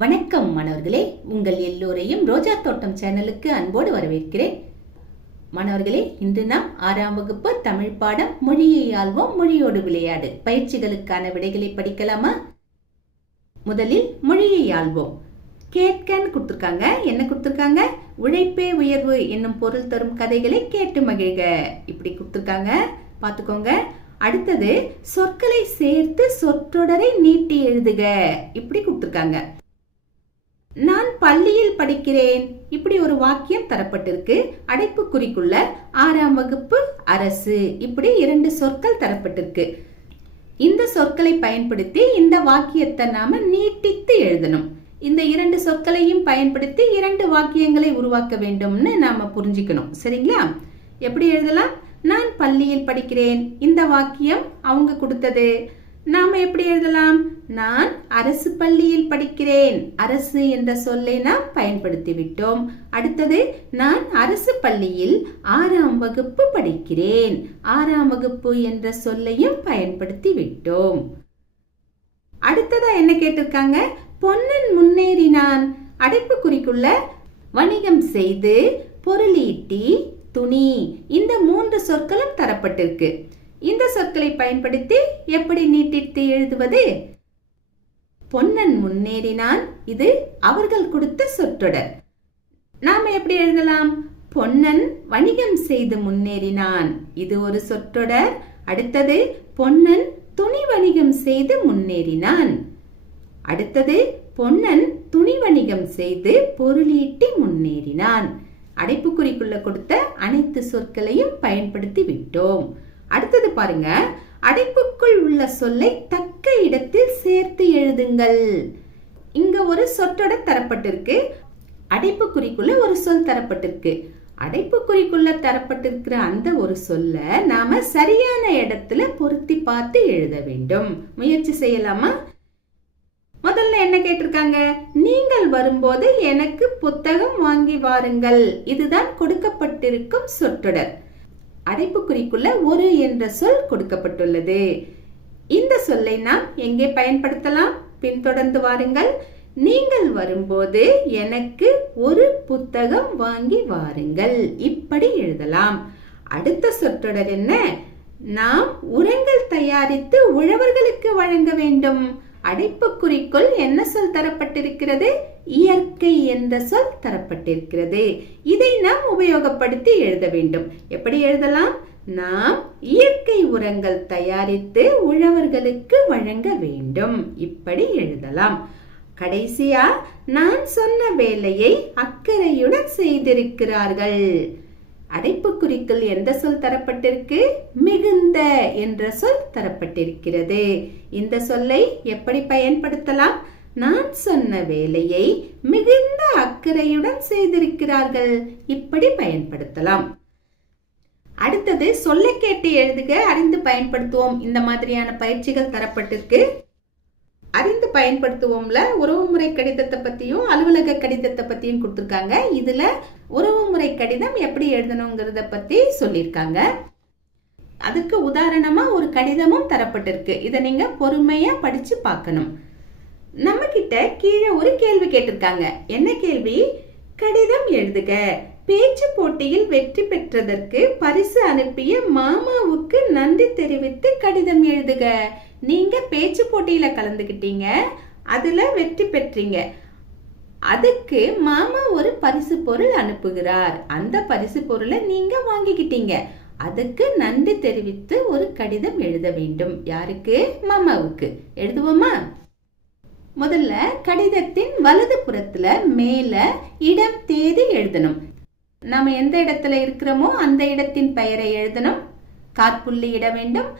வணக்கம் மாணவர்களே, உங்கள் எல்லோரையும் ரோஜா தோட்டம் சேனலுக்கு அன்போடு வரவேற்கிறேன். மாணவர்களே, இன்று நாம் 6ஆம் வகுப்பு தமிழ் பாடம் மொழியை ஆள்வோம் மொழியோடு விளையாடு பயிற்சிகளுக்கான விடைகளை படிக்கலாமா? முதலில் மொழியை ஆள்வோம். கேட்கன்னு கொடுத்திருக்காங்க. என்ன கொடுத்திருக்காங்க? உழைப்பே உயர்வு என்னும் பொருள் தரும் கதைகளை கேட்டு மகிழ்க, இப்படி கொடுத்திருக்காங்க. பார்த்துக்கோங்க. அடுத்தது சொற்களை சேர்த்து சொற்றொடரை நீட்டி எழுதுக, இப்படி கொடுத்திருக்காங்க. நான் பள்ளியில் படிக்கிறேன், இப்படி ஒரு வாக்கியம் தரப்பட்டிருக்கு. அடைப்புக்குறிக்குள்ள 6ஆம் வகுப்பு அரசு, இப்படி 2 சொற்கள் தரப்பட்டிருக்கு. இந்த சொற்களை பயன்படுத்தி இந்த வாக்கியத்தை நாம நீட்டித்து எழுதணும். இந்த 2 சொற்களையும் பயன்படுத்தி 2 வாக்கியங்களை உருவாக்க வேண்டும்னு நாம புரிஞ்சுக்கணும். சரிங்களா? எப்படி எழுதலாம்? நான் பள்ளியில் படிக்கிறேன், இந்த வாக்கியம் அவங்க கொடுத்தது. நாம எப்படி எழுதலாம்? நான் அரசு பள்ளியில் படிக்கிறேன். அரசு என்ற சொல்லை நாம் பயன்படுத்தி விட்டோம். அடுத்தது நான் அரசு பள்ளியில் 6ஆம் வகுப்பு படிக்கிறேன். 6ஆம் வகுப்பு என்ற சொல்லையும் பயன்படுத்தி விட்டோம். அடுத்ததா என்ன கேட்டிருக்காங்க? பொன்னன் முன்னேறினான். அடைப்புக்குறிக்குள்ள வணிகம் செய்து, பொருளீட்டி, துணி, இந்த 3 சொற்களும் தரப்பட்டிருக்கு. இந்த சொற்களை பயன்படுத்தி எப்படி நீட்டித்து எழுதுவது? பொன்னன் முன்னேறினான், இது அவர்கள் கொடுத்த சொற்றொடர். நாம எப்படி எழுதலாம்? பொன்னன் வணிகம் செய்து முன்னேறினான், இது ஒரு சொற்றொடர். அடுத்தது பொன்னன் துணி வணிகம் செய்து முன்னேறினான். அடுத்தது பொன்னன் துணி வணிகம் செய்து பொருளீட்டி முன்னேறினான். அடைப்புக்குறிக்குள்ள கொடுத்த அனைத்து சொற்களையும் பயன்படுத்தி விட்டோம். அடுத்தது பாருங்க, அடைப்புக்குள் உள்ள சொல்லை தக்க இடத்தில் சேர்த்து எழுதுங்கள். இங்க ஒரு சொற்றொடர் தரப்பட்டிருக்கு. அடைப்புக்குறிக்குள்ள ஒரு சொல் தரப்பட்டிருக்கு. அடைப்புக்குறிக்குள்ள தரப்பட்டிருக்கிற அந்த ஒரு சொல்ல நாம சரியான இடத்துல பொருத்தி பார்த்து எழுத வேண்டும். முயற்சி செய்யலாமா? முதல்ல என்ன கேட்டிருக்காங்க? நீங்கள் வரும்போது எனக்கு புத்தகம் வாங்கி வாருங்கள், இதுதான் கொடுக்கப்பட்டிருக்கும் சொற்றொடர். அடைப்புக்குறிக்குள்ள ஒரு என்ற சொல் கொடுக்கப்பட்டுள்ளது. இந்த சொல்லை நாம் எங்கே பயன்படுத்தலாம்? பின்தொடர்ந்து வாருங்கள். நீங்கள் வரும்போது எனக்கு ஒரு புத்தகம் வாங்கி வாருங்கள், இப்படி எழுதலாம். அடுத்த சொற்றொடர் என்ன? நாம் உரங்கள் தயாரித்து உழவர்களுக்கு வழங்க வேண்டும். அடைப்புக்குறிக்குள் என்ன சொல் தரப்பட்டிருக்கிறது? இயற்கை என்ற சொல் தரப்பட்டிருக்கிறது. இதை நாம் உபயோகப்படுத்தி எழுத வேண்டும். எப்படி எழுதலாம்? நாம் இயற்கை உரங்கள் தயாரித்து உழவர்களுக்கு வழங்க வேண்டும், இப்படி எழுதலாம். கடைசியா நான் சொன்ன வேலையை அக்கறையுடன் செய்திருக்கிறார்கள். அடைப்புக்குறிக்குள் எந்த சொல் தரப்பட்டிருக்கு? மிகுந்த என்ற சொல் தரப்பட்டிருக்கிறது. இந்த சொல்லை எப்படி பயன்படுத்தலாம்? நான் சொன்ன வேலையை மிகுந்த அக்கறையுடன் செய்திருக்கிறார்கள், இப்படி பயன்படுத்தலாம். அடுத்தது சொல்ல கேட்டு எழுதுக, அறிந்து பயன்படுத்துவோம். இந்த மாதிரியான பயிற்சிகள் தரப்பட்டிருக்கு. அறிந்து பயன்படுத்துவோம்ல உறவுமுறை கடிதத்தை பத்தியும் அலுவலக கடிதத்தை பத்தியும் கொடுத்திருக்காங்க. இதுல உறவுமுறை கடிதம் எப்படி எழுதணுங்கிறத பத்தி சொல்லியிருக்காங்க. அதுக்கு உதாரணமா ஒரு கடிதமும் தரப்பட்டிருக்கு. இதை நீங்க பொறுமையா படிச்சு பார்க்கணும். நம்ம கிட்ட கீழே ஒரு கேள்வி கேட்டிருக்காங்க. என்ன கேள்வி? கடிதம் எழுதுக. பேச்சு போட்டியில் வெற்றி பெற்றதற்கு பரிசு அனுப்பிய மாமாவுக்கு நன்றி தெரிவித்து கடிதம் எழுதுக. நீங்க பேச்சு போட்டியில கலந்துகிட்டீங்க, அதுல வெற்றி பெற்றீங்க. அதுக்கு மாமா ஒரு பரிசு பொருள் அனுப்புகிறார். அந்த பரிசு பொருளை நீங்க வாங்கிக்கிட்டீங்க. அதுக்கு நன்றி தெரிவித்து ஒரு கடிதம் எழுத வேண்டும். யாருக்கு? மாமாவுக்கு. எழுதுவோமா? முதல்ல கடிதத்தின் வலது புறத்துல மேல இடம் தேதி எழுதணும். நாம எந்த இடத்துல இருக்கிறோமோ அந்த இடத்தின் பெயரை எழுதணும். காற்புள்ளி இட வேண்டும்.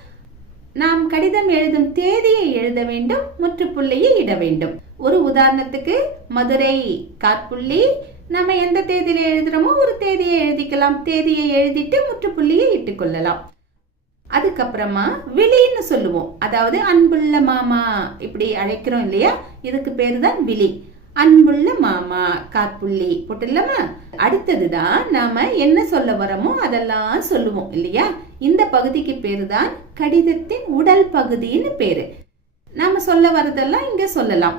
நாம் கடிதம் எழுதும் தேதியை எழுத வேண்டும். முற்றுப்புள்ளியை இட வேண்டும். ஒரு உதாரணத்துக்கு மதுரை காற்புள்ளி. நம்ம எந்த தேதியில எழுதுறோமோ ஒரு தேதியை எழுதிக்கலாம். தேதியை எழுதிட்டு முற்றுப்புள்ளியை இட்டுக் கொள்ளலாம். அதுக்கப்புறமா விழின்னு சொல்லுவோம். அதாவது அன்புள்ள மாமா இப்படி அழைக்கிறோம் இல்லையா? இதுக்கு பேரு தான் விழி. அன்புள்ள மாமா காற்புள்ளி போட்டுடலாமா? அடுத்ததுதான் நாம என்ன சொல்ல வரோமோ அதெல்லாம் சொல்லுவோம் இல்லையா? இந்த பகுதிக்கு பேரு தான் கடிதத்தின் உடல் பகுதின்னு பேரு. நாம சொல்ல வரதெல்லாம் இங்க சொல்லலாம்.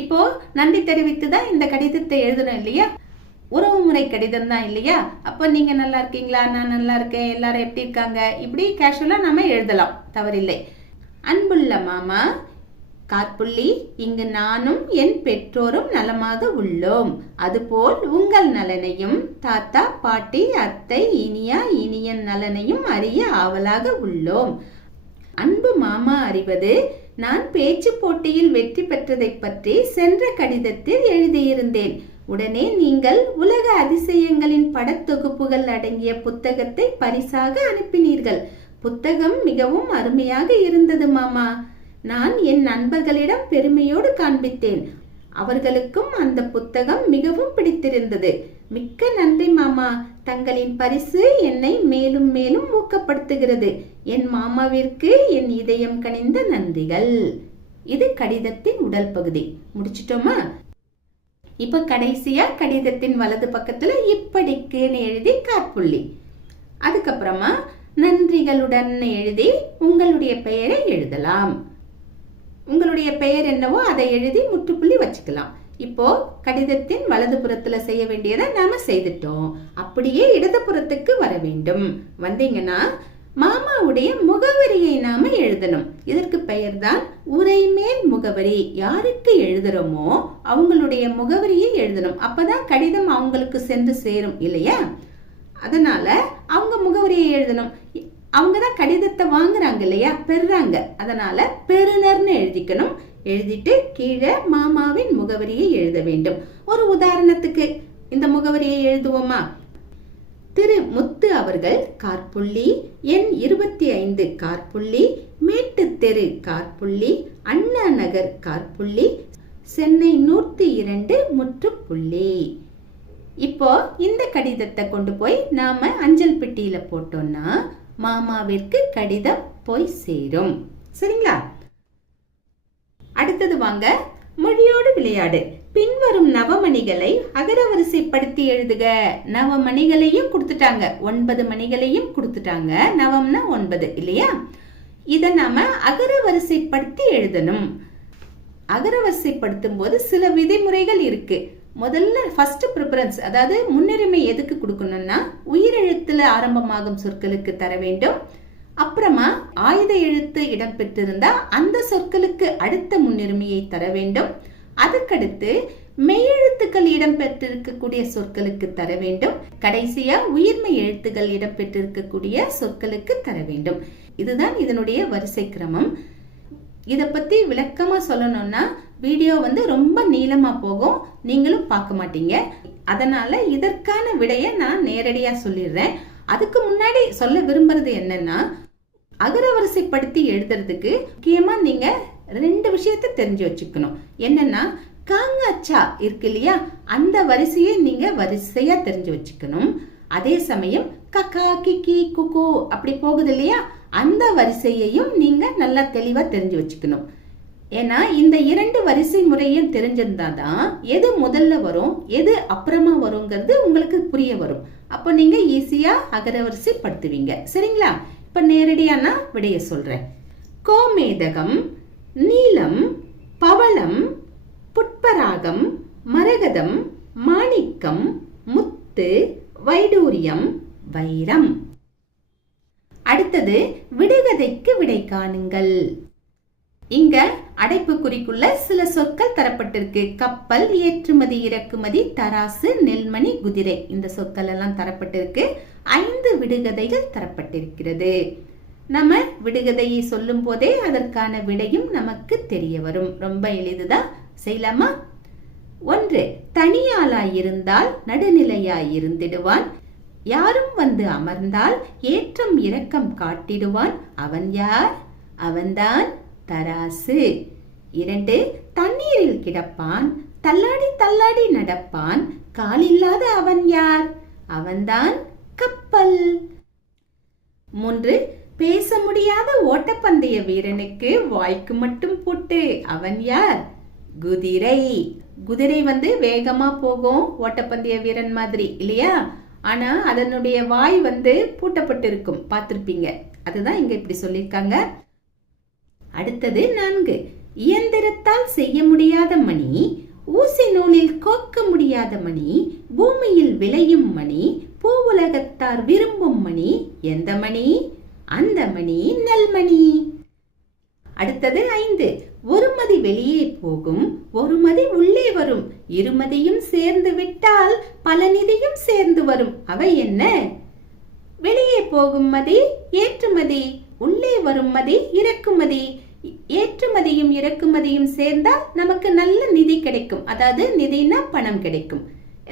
இப்போ நன்றி தெரிவித்து தான் இந்த கடிதத்தை எழுதணும் இல்லையா? உறவு முறை கடிதம் தான் இல்லையா? அப்போ நீங்க நல்லா இருக்கீங்களா, நான் நல்லா இருக்கேன், எல்லாரும் எப்படி இருக்காங்க, இப்படி கேஷுவலா நாம எழுதலாம், தவறில்லை. அன்புள்ள மாமா காற்புள்ளி, இங்கு நானும் என் பெற்றோரும் நலமாக உள்ளோம். அதுபோல் உங்கள் நலனையும் தாத்தா பாட்டி அத்தை இனியா இனியன் நலனையும் அறிய ஆவலாக உள்ளோம். அன்பு மாமா அறிவது, நான் பேச்சு போட்டியில் வெற்றி பெற்றதை பற்றி சென்ற கடிதத்தில் எழுதியிருந்தேன். உடனே நீங்கள் உலக அதிசயங்களின் படத்தொகுப்புகள் அடங்கிய புத்தகத்தை பரிசாக அனுப்பினீர்கள். புத்தகம் மிகவும் அருமையாக இருந்தது மாமா. நான் என் நண்பர்களிடம் பெருமையோடு காண்பித்தேன். அவர்களுக்கும் அந்த புத்தகம் மிகவும் பிடித்திருந்தது. மிக்க நன்றி மாமா. தங்களின் பரிசு என்னை மேலும் மேலும் ஊக்கப்படுத்துகிறது. என் மாமாவிற்கு என் இதயம் கனிந்த நன்றிகள். இது கடிதத்தின் உடல் பகுதி. முடிச்சிட்டோமா? இப்ப கடைசியா கடிதத்தின் வலது பக்கத்துல இப்படிக்குன்னு எழுதி காற்புள்ளி, அதுக்கப்புறமா நன்றிகளுடன் எழுதி உங்களுடைய பெயரை எழுதலாம். உங்களுடைய பெயர் என்னவோ அதை எழுதி முற்றுப்புள்ளி வச்சுக்கலாம். இப்போ கடிதத்தின் வலது புறத்துல செய்ய வேண்டியதை நாம செய்துட்டோம். அப்படியே இடது புறத்துக்கு வர வேண்டும். வந்தீங்கன்னா மாமாவுடைய முகவரியை நாம எழுதணும். இதற்கு பெயர் தான் உரைமேல் முகவரி. யாருக்கு எழுதுறோமோ அவங்களுடைய முகவரியை எழுதணும். அப்பதான் கடிதம் அவங்களுக்கு சென்று சேரும் இல்லையா? அதனால அவங்க முகவரியை எழுதணும். அவங்கதான் கடிதத்தை வாங்குறாங்க இல்லையா, பெறுறாங்க. அதனால பெறுநர்னு எழுதிக்கணும். எழுதிட்டு கீழே மாமாவின் முகவரியை எழுத வேண்டும். ஒரு உதாரணத்துக்கு இந்த முகவரியை எழுதுவோமா? திரு முத்து அவர்கள் காற்புள்ளி, எண் 25 காற்புள்ளி, மேட்டு தெரு காற்புள்ளி, அண்ணா நகர் காற்புள்ளி, சென்னை 102 முற்றுப்புள்ளி. இப்போ இந்த கடிதத்தை கொண்டு போய் நாம அஞ்சல் பெட்டியில போட்டோம்னா மாமாவிற்கு கடிதம் போய் சேரும். சரிங்களா? அடுத்தது வாங்க, மொழியோடு விளையாடு. பின்வரும் நவமணிகளை அகரவரிசைப்படுத்தி எழுதுக. நவமணிகளையும் கொடுத்துட்டாங்க, 9 மணிகளையும் கொடுத்துட்டாங்க. நவம்னா 9 இல்லையா? இத நாம அகரவரிசைப்படுத்தி எழுதணும். அகரவரிசைப்படுத்தும் போது சில விதிமுறைகள் இருக்கு. முதல்ல ஃபர்ஸ்ட் ப்ரிஃபரன்ஸ், அதாவது முன்னுரிமை எதுக்கு கொடுக்கணும்னா உயிரெழுத்துல ஆரம்பமாகும் சொற்களுக்கு தர வேண்டும். அப்புறமா ஆயுத எழுத்து இடம்பெற்றிருந்தா அந்த சொற்களுக்கு அடுத்த முன்னுரிமையை தர வேண்டும். அதுக்கடுத்து மெய்யெழுத்துக்கள் இடம்பெற்றிருக்கக்கூடிய சொற்களுக்கு தர வேண்டும். கடைசியா உயிர்மெய் எழுத்துக்கள் இடம்பெற்றிருக்கக்கூடிய சொற்களுக்கு தர வேண்டும். இதுதான் இதனுடைய வரிசை கிரமம். இத பத்தி விளக்கமா சொல்லணும்னா வீடியோ ரொம்ப நீளமா போகும், நீங்களும் பார்க்க மாட்டீங்க. அதனால இதற்கான விடைய நான் நேரடியா சொல்லிடுறேன். அதுக்கு முன்னாடி சொல்ல விரும்புறது என்னன்னா, அகரவரிசைப்படுத்தி எழுதுறதுக்கு முக்கியமா நீங்க 2 விஷயத்தை தெரிஞ்சு வச்சுக்கணும். என்னன்னா, காங்கச்சா இருக்கு இல்லையா, அந்த வரிசையை நீங்க வரிசையா தெரிஞ்சு வச்சுக்கணும். அதே சமயம் கக்கா கிக்கி குக்கு அப்படி போகுது இல்லையா, அந்த வரிசையையும் நீங்க நல்லா தெளிவா தெரிஞ்சு வச்சுக்கணும். ஏன்னா இந்த 2 வரிசை முறையும் தெரிஞ்சிருந்தாதான் எது முதல்ல வரும் எது அப்புறமா வருங்கிறது உங்களுக்கு புரிய வரும். அப்ப நீங்க ஈஸியா அகரவரிசை படுத்துவீங்க. சரிங்களா? இப்ப நேரடியான விடைய சொல்றேன். கோமேதகம், நீலம், பவளம், புட்பராகம், மரகதம், மாணிக்கம், முத்து, வைடூரியம், வைரம். அடுத்தது விடுகதைக்கு விடை காணுங்கள். இங்க அடைப்புக்குறிக்குள்ள சில சொற்கள் தரப்பட்டிருக்கு. கப்பல், ஏற்றுமதி இறக்குமதி, தராசு, நெல்மணி, குதிரை, இந்த சொற்கள் எல்லாம் தரப்பட்டிருக்கு. 5 விடுகதைகள் தரப்பட்டிருக்கிறது. நம்ம விடுகதையை சொல்லும் போதே அதற்கான விடையும் நமக்கு தெரிய வரும். ரொம்ப எளிதுதான். செய்யலாமா? 1. தனியாளாயிருந்தால் நடுநிலையாயிருந்திடுவான். யாரும் வந்து அமர்ந்தால் ஏற்றம் இரக்கம் காட்டிடுவான். அவன் யார்? அவன்தான் தராசு. 2. தண்ணீரில் கிடப்பான், தள்ளாடி தள்ளாடி நடப்பான், காலில்லாத அவன் யார்? அவன்தான் கப்பல். 3. பேச முடியாத ஓட்டப்பந்தய வீரனுக்கு வாய்க்கு மட்டும் பூட்டு. அவன் யார்? குதிரை. குதிரை வேகமா போகும், ஓட்டப்பந்தய வீரன் மாதிரி இல்லையா? ஆனா அதனுடைய வாய் பூட்டப்பட்டு இருக்கும், பார்த்திருப்பீங்க. அதுதான் இங்க இப்படி சொல்லியிருக்காங்க. அடுத்தது 4. இயந்திரத்தால் செய்ய முடியாத மணி, ஊசி நூலில் கோக்க முடியாத மணி, பூமியில் விளையும் மணி, பூவுலகத்தார் விரும்பும் மணி எந்த மணி? அந்த மணி நெல்மணி. அடுத்தது 5. ஒருமதி வெளியே போகும், ஒருமதி உள்ளே வரும், இருமதியும் சேர்ந்து விட்டால் பல நிதியும் சேர்ந்து வரும். அவை என்ன? வெளியே போகும் மதி ஏற்றுமதி, உள்ளே வரும் மதி இறக்குமதி. ஏற்றுமதியும் இறக்குமதியும் சேர்ந்தால் நமக்கு நல்ல நிதி கிடைக்கும். அதாவது நிதினா பணம் கிடைக்கும்.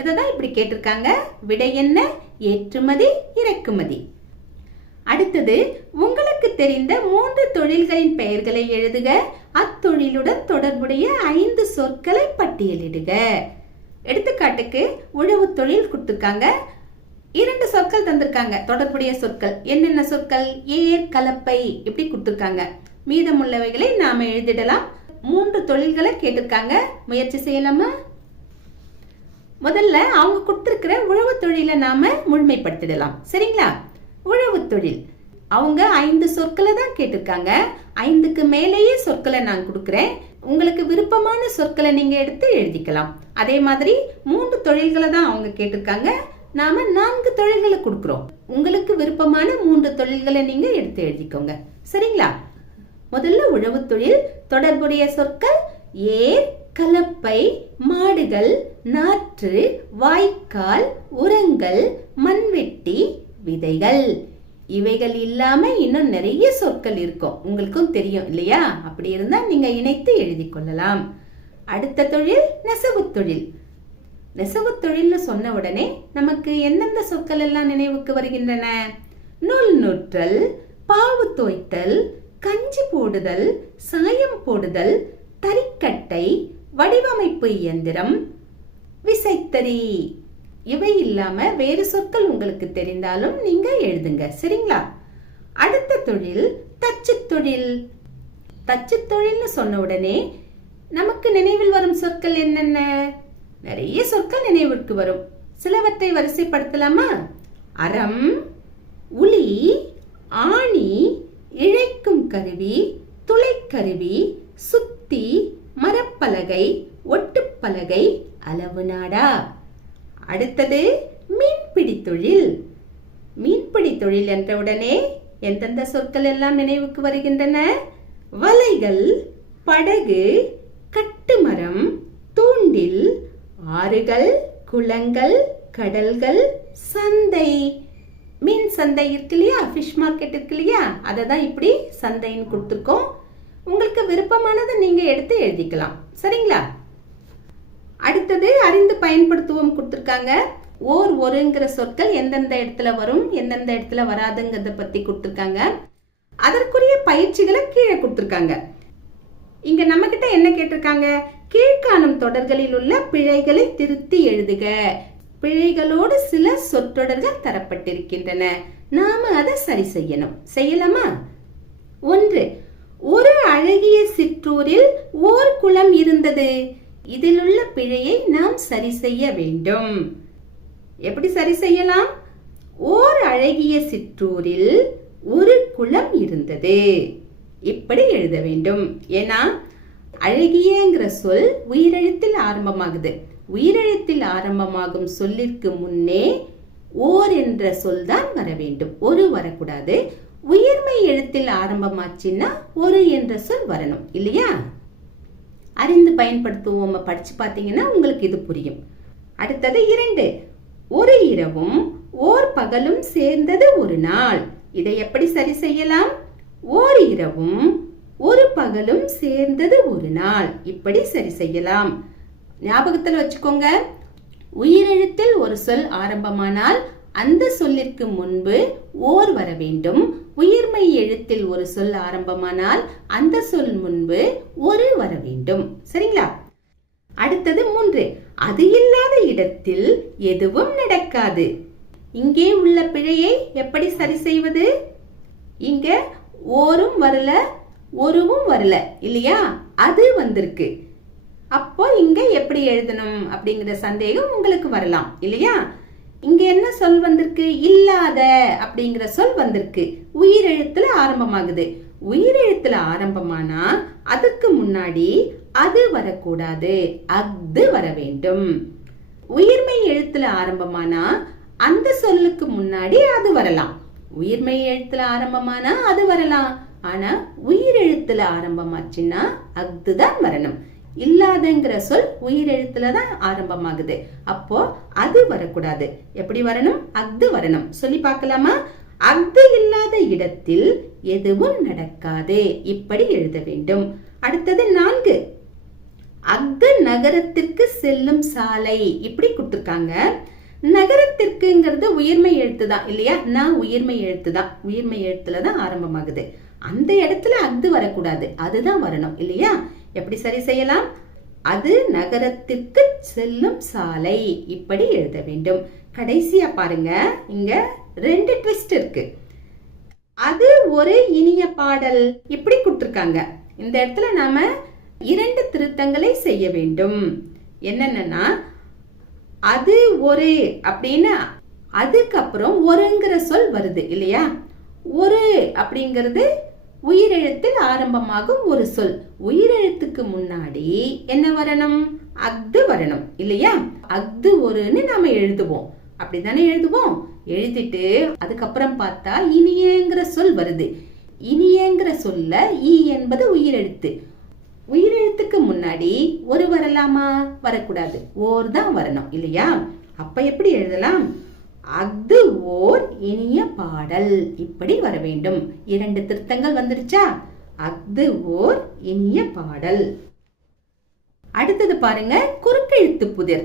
இததான் இப்படி கேட்டிருக்காங்க. விடை என்ன? ஏற்றுமதி இறக்குமதி. அடுத்தது, உங்களுக்கு தெரிந்த 3 தொழில்களின் பெயர்களை எழுதுக. அத்தொழிலுடன் தொடர்புடைய 5 சொற்களை பட்டியலிடுக. எடுத்துக்காட்டுக்கு உழவு தொழில் கொடுத்திருக்காங்க. 2 சொற்கள் தந்திருக்காங்க, தொடர்புடைய சொற்கள். என்னென்ன சொற்கள்? ஏர், கலப்பை இப்படி கொடுத்திருக்காங்க. மீதமுள்ளவைகளை நாம எழுதிடலாம். 3 தொழில்களை கேட்டிருக்காங்க. முயற்சி செய்யலாமா? முதல்ல அவங்க கொடுத்திருக்கிற உழவு தொழிலை நாம முழுமைப்படுத்திடலாம். சரிங்களா? உழவு தொழில் அவங்க 5 சொற்களை தான் கேட்டிருக்காங்க. 5க்கு மேலேயே சொற்களை நான் கொடுக்கிறேன். உங்களுக்கு விருப்பமான சொற்களை நீங்க எடுத்து எழுதிக்கலாம். அதே மாதிரி 3 தொழில்களை தான் அவங்க கேட்டிருக்காங்க. நாம 4 தொழில்களை கொடுக்கிறோம். உங்களுக்கு விருப்பமான 3 தொழில்களை நீங்க எடுத்து எழுதிக்கோங்க. சரிங்களா? முதல்ல உழவு தொழில், தொடர்புடைய சொற்கள் ஏர், கலப்பை, மாடுகள், நாற்று, வாய்க்கால், உரங்கள், மண்வெட்டி, விதைகள். இவைகள் இல்லாம இன்னும் நிறைய சொற்கள் இருக்கும். உங்களுக்கும் தெரியும் இல்லையா? அப்படி இருந்தா நீங்க இணைத்து எழுதி கொள்ளலாம். அடுத்த தொழில் நெசவு தொழில். நெசவு தொழில்னு சொன்ன உடனே நமக்கு எந்தெந்த சொற்கள் எல்லாம் நினைவுக்கு வருகின்றன? நூல் நூற்றல், பாவு தோய்த்தல், கஞ்சி போடுதல், சாயம் போடுதல், தறிக்கட்டை, வடிவமைப்பு இயந்திரம், விசைத்தறி. இவை இல்லாம வேறு சொற்கள் உங்களுக்கு தெரிந்தாலும் நீங்க எழுதுங்க. சரிங்களா? அடுத்த தொழில் தச்சு தொழில். தச்சு தொழில்னு சொன்ன உடனே நமக்கு நினைவில் வரும் சொற்கள் என்னென்ன? நிறைய சொற்கள் நினைவிற்கு வரும். சிலவற்றை வரிசைப்படுத்தலாமா? அரம், உளி, ஆணி, இழைக்கும் கருவி, துளைக்கருவி, சுத்தி, மரப்பலகை, ஒட்டுப்பலகை, அளவு நாடா. அடுத்தது மீன்பிடி தொழில். மீன்பிடி தொழில் என்றவுடனே எந்தெந்த சொற்கள் எல்லாம் நினைவுக்கு வருகின்றன? வலைகள், படகு, கட்டுமரம், தூண்டில், ஆறுகள், குளங்கள், கடல்கள், சந்தை. மீன் சந்தை இருக்கு இல்லையா? ஃபிஷ் மார்க்கெட் இருக்கு இல்லையா? அதை தான் இப்படி சந்தைன்னு கொடுத்துருக்கோம். உங்களுக்கு விருப்பமானதை நீங்க எடுத்து எழுதிக்கலாம். சரிங்களா? அடுத்தது அறிந்து பயன்படுத்துவோம் கொடுத்திருக்காங்க. ஓர், ஒருங்கிற சொற்கள் எந்தெந்த இடத்துல வரும், எந்தெந்த இடத்துல வராதுங்கிறத பத்தி கொடுத்திருக்காங்க. அதற்குரிய பயிற்சிகளை கீழே கொடுத்திருக்காங்க. இங்க நம்ம கிட்ட என்ன கேட்டிருக்காங்க? கீழ்காணும் தொடர்களில் உள்ள பிழைகளை திருத்தி எழுதுக. பிழைகளோடு சில சொற்றொடர்கள் தரப்பட்டிருக்கின்றன. நாம அதை சரி செய்யணும். செய்யலாமா? 1. ஒரு அழகிய சிற்றூரில் ஓர் குளம் இருந்தது. இதில் உள்ள பிழையை நாம் சரி செய்ய வேண்டும். எப்படி சரி செய்யலாம்? ஓர் அழகிய சிற்றூரில் ஒரு குளம் இருந்தது. இப்படி எழுத வேண்டும். ஏன்னா அழகியங்கிற சொல் உயிரெழுத்தில் ஆரம்பமாகுது. உயிரெழுத்தில் ஆரம்பமாகும் சொல்லிற்கு முன்னே ஓர் என்ற சொல் தான் வர வேண்டும். ஒரு வரக்கூடாது. உயிர்மை எழுத்தில் ஆரம்பமாச்சுன்னா ஒரு என்ற சொல் வரணும் இல்லையா? அறிந்து பயன்படுத்துவோம். படிச்சு பார்த்தீங்கன்னா உங்களுக்கு இது புரியும். அடுத்தது 2. ஒரு இரவும் ஓர் பகலும் சேர்ந்தது ஒரு நாள். இதை எப்படி சரி செய்யலாம்? ஓர் இரவும் ஒரு பகலும் சேர்ந்தது ஒரு நாள். இப்படி சரி செய்யலாம். ஞாபகத்தில் வச்சுக்கோங்க. உயிரெழுத்தில் ஒரு சொல் ஆரம்பமானால் அந்த சொல்லிற்கு முன்பு ஓர் வர வேண்டும். உயிர்மை எழுத்தில் ஒரு சொல் ஆரம்பமானால் அந்த சொல் முன்பு ஒரு வர வேண்டும். சரிங்களா? அடுத்தது 3. அது இல்லாத இடத்தில் எதுவும் நடக்காது. இங்கே உள்ள பிழையை எப்படி சரி செய்வது? இங்க ஓரும் வரல, ஒருவும் வரல இல்லையா? அது வந்திருக்கு. அப்போ இங்க எப்படி எழுதணும் அப்படிங்கிற சந்தேகம் உங்களுக்கு வரலாம் இல்லையா? இங்க என்ன சொல் வந்திருக்கு? இல்லாத அப்படிங்கிற சொல் வந்திருக்கு. உயிரெழுத்துல ஆரம்பமாகுது. உயிரெழுத்துல ஆரம்பமானா அதுக்கு முன்னாடி அது வரக்கூடாது, அஃது வர வேண்டும். உயிர்மெய் எழுத்துல ஆரம்பமானா அந்த சொல்லுக்கு முன்னாடி அது வரலாம். உயிர்மெய் எழுத்துல ஆரம்பமானா அது வரலாம். ஆனா உயிரெழுத்துல ஆரம்பமாச்சுன்னா அஃது தான் வரணும். இல்லாதங்கிற சொல் உயிரெழுத்துல தான் ஆரம்பமாகுது. அப்போ அது வரக்கூடாது. எப்படி வரணும்? அஃது வரணும். சொல்லி பார்க்கலாமா? அஃது இல்லாத இடத்தில் எதுவும் நடக்காது. இப்படி எழுத வேண்டும். அடுத்தது 4. அஃது நகரத்திற்கு செல்லும் சாலை. இப்படி கொடுத்துருக்காங்க. நகரத்திற்குங்கிறது உயிர்மெய் எழுத்து தான் இல்லையா? நான் உயிர்மெய் எழுத்து தான். உயிர்மெய் எழுத்துல தான் ஆரம்பமாகுது. அந்த இடத்துல அஃது வரக்கூடாது, அதுதான் வரணும் இல்லையா? எப்படி சரி செய்யலாம்? அது நகரத்திற்கு செல்லும் சாலை. இப்படி எழுத வேண்டும். கடைசியா பாருங்க, இங்க 2 ட்விஸ்ட் இருக்கு. அது ஒரு இனிய பாடல். இப்படி கொடுத்திருக்காங்க. இந்த இடத்துல நாம 2 திருத்தங்களை செய்ய வேண்டும். என்னன்னா, அது ஒரு அப்படின்னு அதுக்கப்புறம் ஒருங்கிற சொல் வருது இல்லையா? ஒரு அப்படிங்கிறது உயிரெழுத்தில் ஆரம்பமாகும் ஒரு சொல். உயிரெழுத்துக்கு முன்னாடி என்ன வரணும்? அஃது வரணும் இல்லையா? அஃது ஒருன்னு நாம எழுதுவோம். அப்படித்தானே எழுதுவோம். எழுதிட்டு அதுக்கப்புறம் பார்த்தா இனியங்கிற சொல் வருது. இனியங்கிற சொல்ல ஈ என்பது உயிரெழுத்து. உயிரெழுத்துக்கு முன்னாடி ஒரு வரலாமா? வரக்கூடாது. ஓர் தான் வரணும் இல்லையா? அப்ப எப்படி எழுதலாம்? அஃது ஓர் இனிய பாடல். இப்படி வர வேண்டும். 2 திருத்தங்கள் வந்துடுச்சா? அஃது ஓர் இனிய பாடல். அடுத்தது பாருங்க, குறுக்கெழுத்து புதிர்.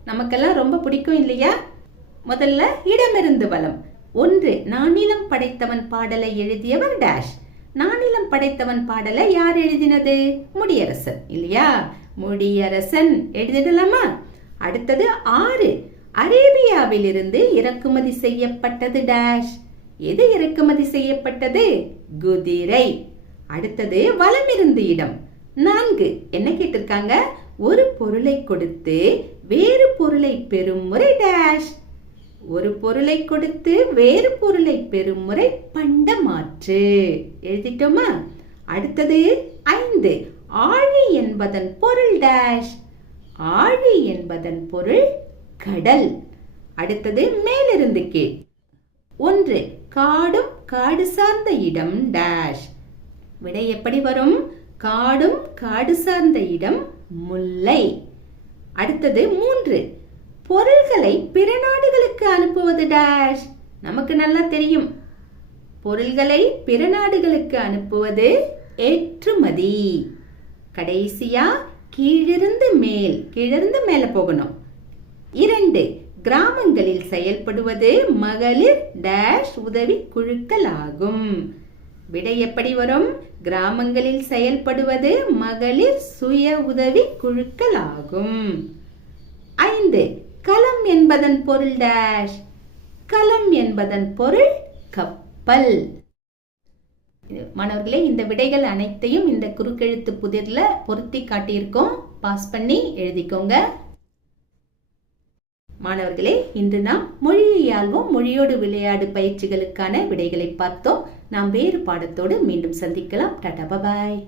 நமக்கெல்லாம் ரொம்ப பிடிக்கும் இல்லையா? முதல்ல இடமிருந்து வலம். 1. நானிலம் படைத்தவன் பாடலை எழுதியவர் டேஷ். நானிலம் படைத்தவன் பாடலை யார் எழுதினது? முடியரசன் இல்லையா? முடியரசன் எழுதிடலாமா? அடுத்தது 6. அரேபியாவில் இருந்து இறக்குமதி செய்யப்பட்டது டேஷ். எது இறக்குமதி செய்யப்பட்டது? குதிரை. அடுத்தது வலமிருந்து இடம். 4. என்ன கேட்டிருக்காங்க? ஒரு பொருளை கொடுத்து வேறு பொருளை பெறும் முறை டேஷ். ஒரு பொருளை கொடுத்து வேறு பொருளை பெறும் முறை பண்டமாற்று. எழுதிட்டோமா? அடுத்தது 5. ஆழி என்பதன் பொருள் டேஷ். ஆழி என்பதன் பொருள் கடல். அடுத்தது மேலிருந்து கீழ். 1. காடும் காடு சார்ந்த இடம் டேஷ். விடை எப்படி வரும்? காடும் காடு சார்ந்த இடம் முல்லை. அடுத்தது 3. பொருள்களை பிற நாடுகளுக்கு அனுப்புவது டேஷ். நமக்கு நல்லா தெரியும். பொருள்களை பிற நாடுகளுக்கு அனுப்புவது ஏற்றுமதி. கடைசியா கீழிருந்து மேல், கீழிருந்து மேல போகணும். 2. கிராமங்களில் செயல்படுவது மகளிர் டேஷ் உதவி குழுக்கள் ஆகும். விடை எப்படி வரும்? கிராமங்களில் செயல்படுவது மகளிர் சுய உதவி குழுக்கள் ஆகும். 5. களம் என்பதன் பொருள் டேஷ். களம் என்பதன் பொருள் கப்பல். மாணவர்களே, இந்த விடைகள் அனைத்தையும் இந்த குறுக்கெழுத்து புதிர்ல பொருத்தி காட்டியிருக்கோம். பாஸ் பண்ணி எழுதிக்கோங்க. மாணவர்களே, இன்று நாம் மொழியை ஆள்வோம் மொழியோடு விளையாடு பயிற்சிகளுக்கான விடைகளை பார்த்தோம். நாம் வேறு பாடத்தோடு மீண்டும் சந்திக்கலாம். டாடா, பாய்.